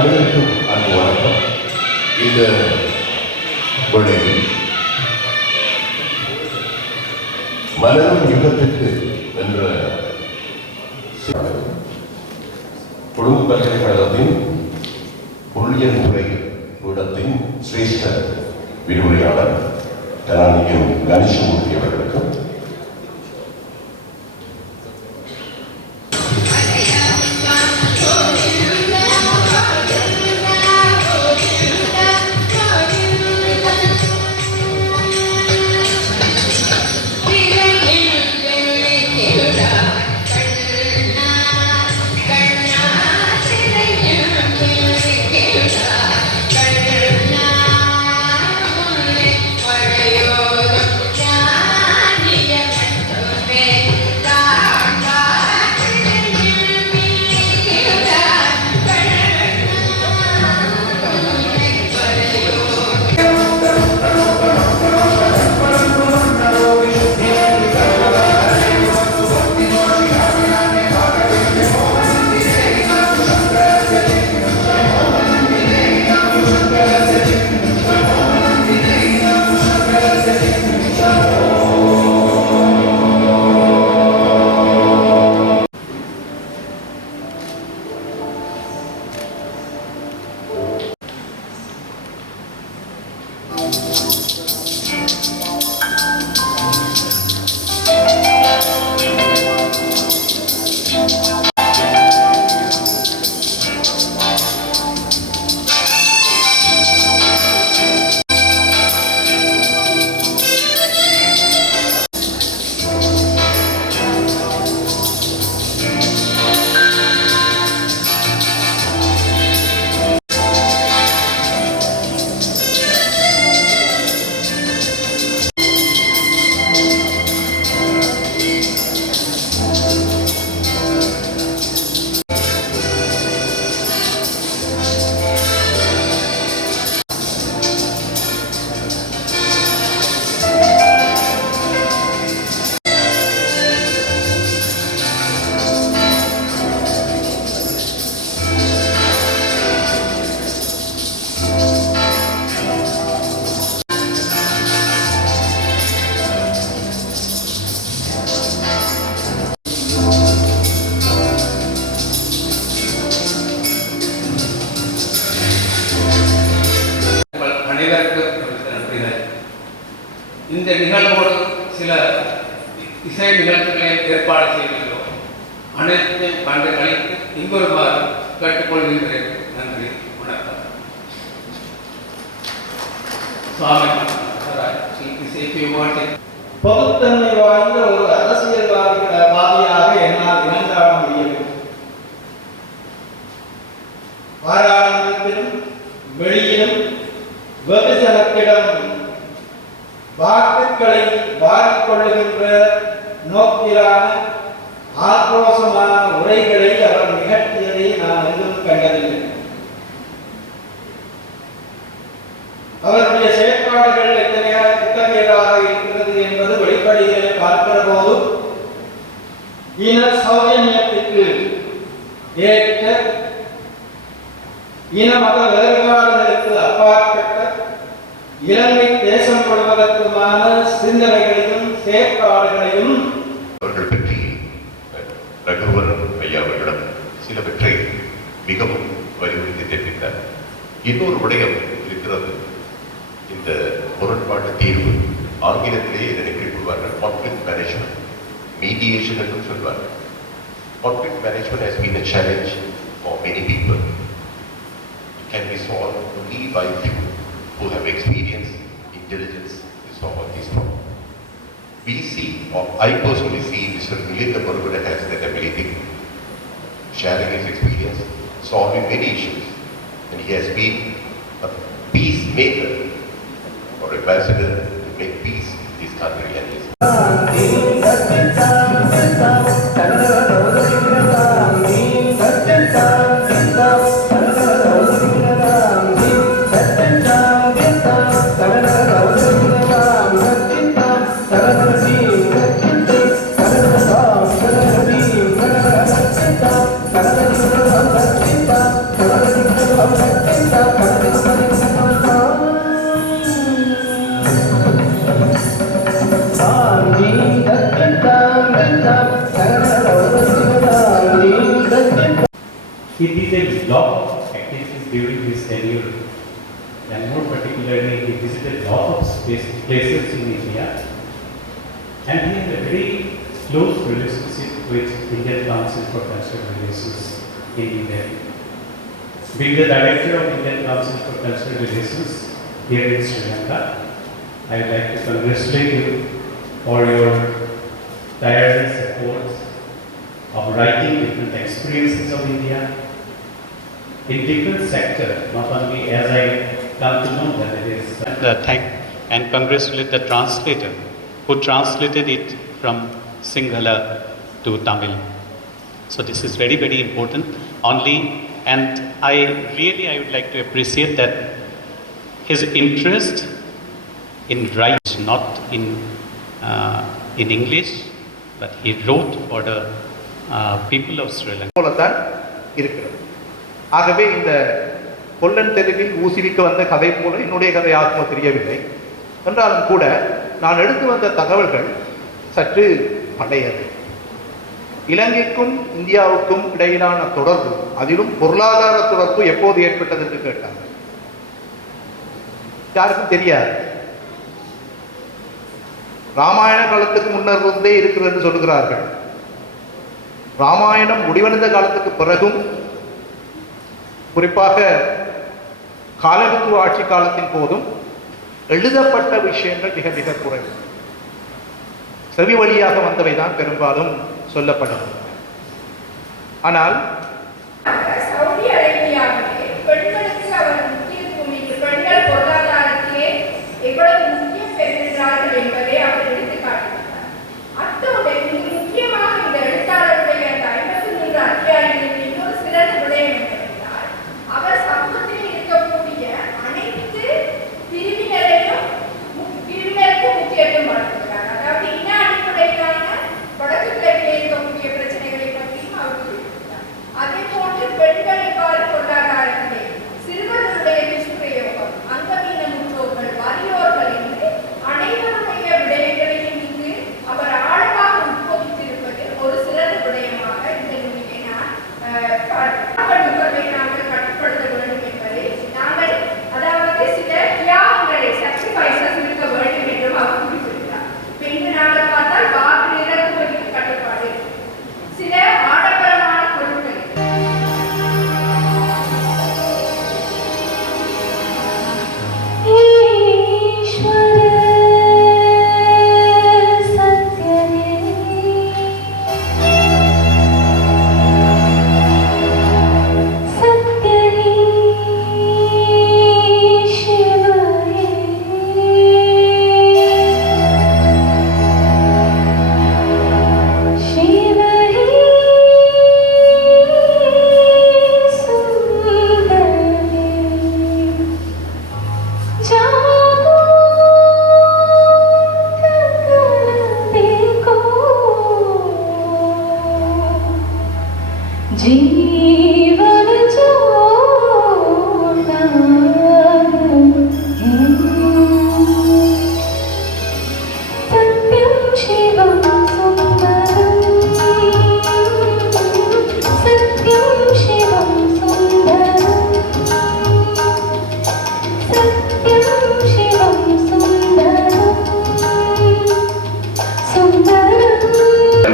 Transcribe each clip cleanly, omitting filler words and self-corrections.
அனைவருக்கும் அன்பு வணக்கம். இந்த வேளையில் மலரும் யுகத்திற்கு என்ற குடும்ப பல்கலைக்கழகத்தின் பொருளியல் துறை பீடத்தின் சிரேஷ்ட விரிவுரையாளர் கலாநிதி கணேசமூர்த்தி அவர்களுக்கும் இந்த நிகழ்வோடு சில இசை நிகழ்ச்சிகளை ஏற்பாடு செய்கிறோம். அனைத்தையும் கண்டு கழித்து இங்கொருமாறு கேட்டுக்கொள்கின்றேன். நன்றி, வணக்கம். பகுத்தன்மை வாய்ந்த ஒரு அரசியல்வாதியாக என்னால் இனங்காண முடியவில்லை. பாராளுமன்றத்திலும் வெளியிலும் வெகுஜனத்திடம் வாக்குகளை வாரிக்கொள்ளுகின்ற நோக்கிலான ஆக்ரோஷமான உரைகளை அவர் நிகழ்த்தியதை நான் எங்கும் கண்டதில்லை. அவருடைய செயற்பாடுகள் எத்தகையதாக இருக்கிறது என்பது வெளிப்படையிலே பார்க்கிற போது இன சௌஜன்யத்துக்கு ஏற்ற இன மத வேறுபாடுகளுக்கு அப்பாற்பட்ட இலங்கை தேசம் கொள்வதற்குமான சிந்தனைகளையும் செயற்பாடுகளையும் அவர்கள் பற்றி ரகுவரன் ஐயா அவர்களிடம் சிலவற்றை மிகவும் வலியுறுத்தி தெரிவித்தார். இன்னொரு விடயம் இருக்கிறது. இந்த முரண்பாட்டு தீர்வு ஆங்கிலத்திலே இதனை குறிப்பிடுவார்கள் கான்ஃப்ளிக்ட் மேனேஜ்மெண்ட், மீடியேஷன் என்று சொல்வார்கள். Conflict management has been a challenge for many people. It can be solved only by few who have experience, intelligence to solve these problems. We see, or I personally see, Mr. Milinda Borguda has that ability, sharing his experience, solving many issues, and he has been a peacemaker or ambassador to make peace in this country and his. lot of activities during his tenure, and more particularly, he visited a lot of places in India, and he had a very close relationship with Indian Council for Cultural Relations in India. Being the director of Indian Council for Cultural Relations here in Sri Lanka, I would like to congratulate you for your tireless efforts of writing different experiences of India in different sectors, not only as I come to know that it is. Thank and congratulate the translator who translated it from Sinhala to Tamil. So this is very, very important. And I would like to appreciate that his interest in writing, not in English, but he wrote for the people of Sri Lanka. போலத்தான் இருக்கிறது. ஆகவே இந்த கொல்லன் தெருவில் ஊசிவிக்கு வந்த கதை போல என்னுடைய கதை ஆத்ம தெரியவில்லை என்றாலும் கூட நான் எடுத்து வந்த தகவல்கள் சற்று பழையது. இலங்கைக்கும் இந்தியாவுக்கும் இடையிலான தொடர்பு, அதிலும் பொருளாதார தொடர்பு எப்போது ஏற்பட்டது என்று கேட்டார். யாருக்கும் தெரியாது. ராமாயண காலத்துக்கு முன்னர் இருந்தே இருக்கிறது என்று சொல்கிறார்கள். ராமாயணம் முடிவடைந்த காலத்துக்கு பிறகும், குறிப்பாக காலனித்துவ ஆட்சி காலத்தின் போதும் எழுதப்பட்ட விஷயங்கள் மிக மிக குறைவு. செவி வழியாக வந்தவைதான் பெரும்பாலும் சொல்லப்படும். ஆனால் சவுதி அரேபியாவிலே பெண்களுக்கு அவர் முக்கியத்துவம், பெண்கள் பொருளாதாரத்திலே எவ்வளவு முக்கியம் பெறுகிறார்கள் என்பதை அவர் எடுத்து காட்டுகிறார். அத்தோடு மிக முக்கியமாக இந்த எழுத்தாளருடைய அந்த 53 அத்தியாயங்களில் இன்னொரு சிறந்த விடயம் என்னவென்றால், அவர் சமூகத்தில் இருக்கக்கூடிய அனைத்து பிரிவினருக்கும் முக்கியத்துவம் வழங்குகிறார். அதாவது இன அடிப்படையிலான வடக்கு கிழக்கிலே இருக்கக்கூடிய பிரச்சனைகளை பற்றியும் அவர் குறிப்பிட்டார். அதே போன்று பெண்கள் எவ்வாறு பொருளாதாரத்திலே சிறுவர்களுடைய துஷ்பிரயோகம், அங்கவீன முற்றோர்கள், வறியோர்கள் என்று அனைவருடைய விடயங்களையும் இங்கு அவர் ஆழமாக உட்பொதித்திருப்பது ஒரு சிறந்த விடயமாக இந்த நூலிலே நான் நுகர்வை நாங்கள் கட்டுப்படுத்த வேண்டும் என்பதை நாங்கள், அதாவது சில தியாகங்களை sacrifices இருக்க வேண்டும் என்றும் அவர் குறிப்பிட்டார். இன்று நாங்கள் பார்த்தால் வாக்கு இறக்குமதிக்கு கட்டுப்பாடு, சில ஆடம்பரமான பொருட்கள்,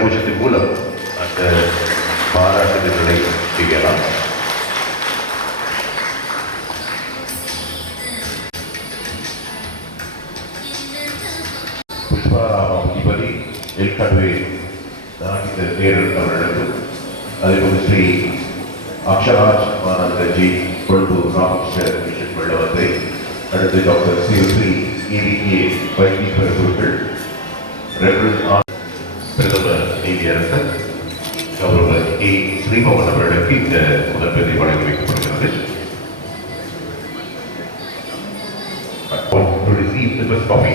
பூஜத்தின் மூலம் அந்த பாராட்டுதல்களை செய்யலாம். புஷ்பாராமபதி ஏற்கனவே நான் இந்த தேர்தல் அவரிடத்தில் அதேபோல் ஸ்ரீ அக்ஷராஜ் ஆனந்தஜி கொழும்பு ராமகிருஷ்ண மிஷன் வெள்ளவத்தை, அடுத்து டாக்டர் ஸ்ரீ EVA வைத்தீஸ்வரர் அவர்கள், ரெவரண்ட் பிரதமர் நீதியரசர் கௌரவ A. ஸ்ரீமோகன் அவர்களுக்கு இந்த முதற்பெயரை வழங்கி வைக்கப்படுகிறது. To receive the first copy.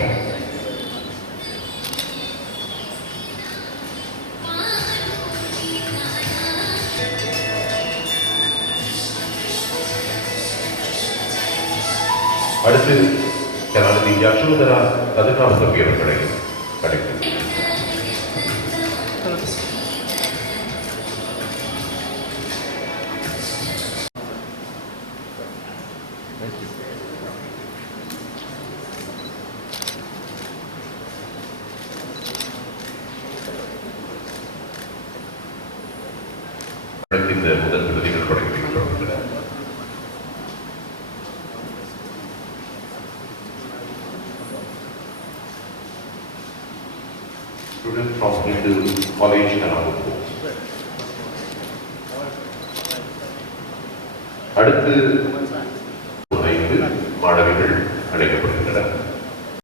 அடுத்து ஜனாதிபதி யசோதரா கதிர்காமத்தம்பி அவர்களை அழைக்கிறேன். into college Namaku. அடுத்து 5 மாணவிகள் அழைக்கப்படுகின்றனர்.